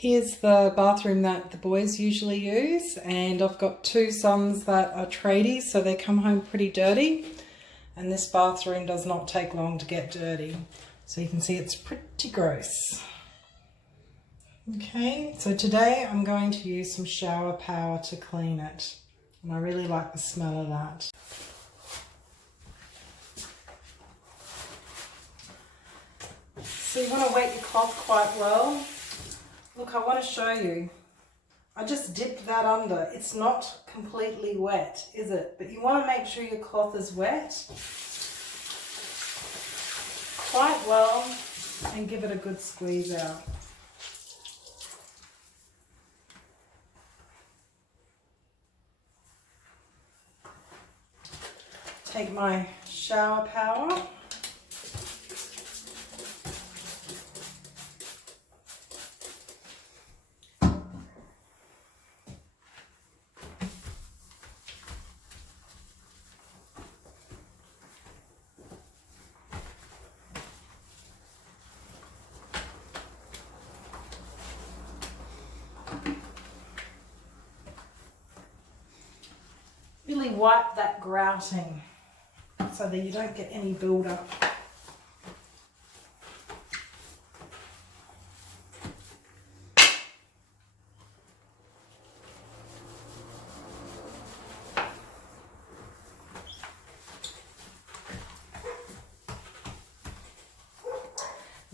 Here's the bathroom that the boys usually use, and I've got two sons that are tradies, so they come home pretty dirty, and this bathroom does not take long to get dirty. So you can see it's pretty gross. Okay, so today I'm going to use some shower power to clean it, and I really like the smell of that. So you want to wet your cloth quite well. Look, I want to show you. I just dipped that under. It's not completely wet, is it? But you want to make sure your cloth is wet quite well and give it a good squeeze out. Take my shower power. Really wipe that grouting so that you don't get any build-up.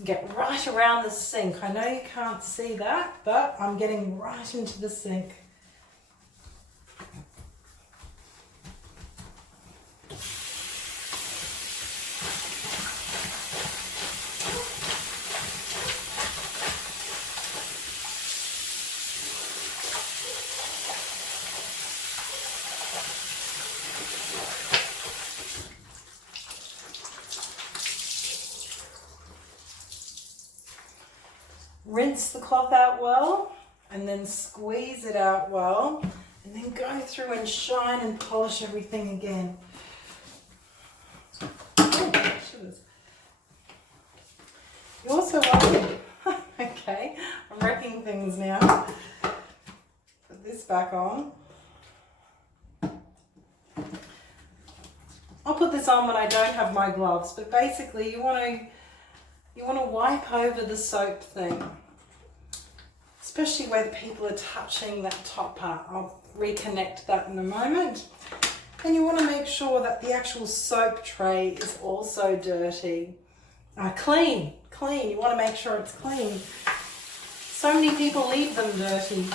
Get right around the sink. I know you can't see that, but I'm getting right into the sink. Rinse the cloth out well and then squeeze it out well, and then go through and shine and polish everything again. Oh, you also want okay, I'm wrecking things now. Put this back on. I'll put this on when I don't have my gloves, but basically you want to wipe over the soap thing, especially where people are touching that top part. I'll reconnect that in a moment. And you want to make sure that the actual soap tray is also dirty. Clean. You want to make sure it's clean. So many people leave them dirty.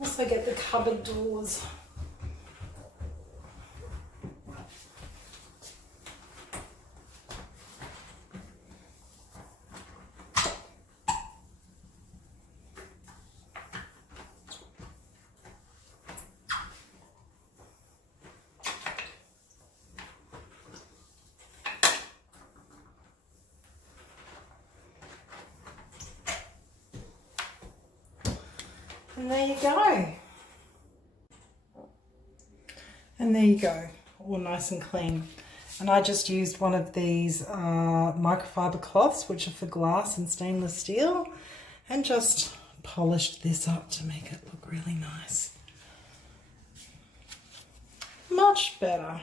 Also get the cupboard doors. And there you go. And there you go, all nice and clean. And I just used one of these microfibre cloths, which are for glass and stainless steel, and just polished this up to make it look really nice. Much better.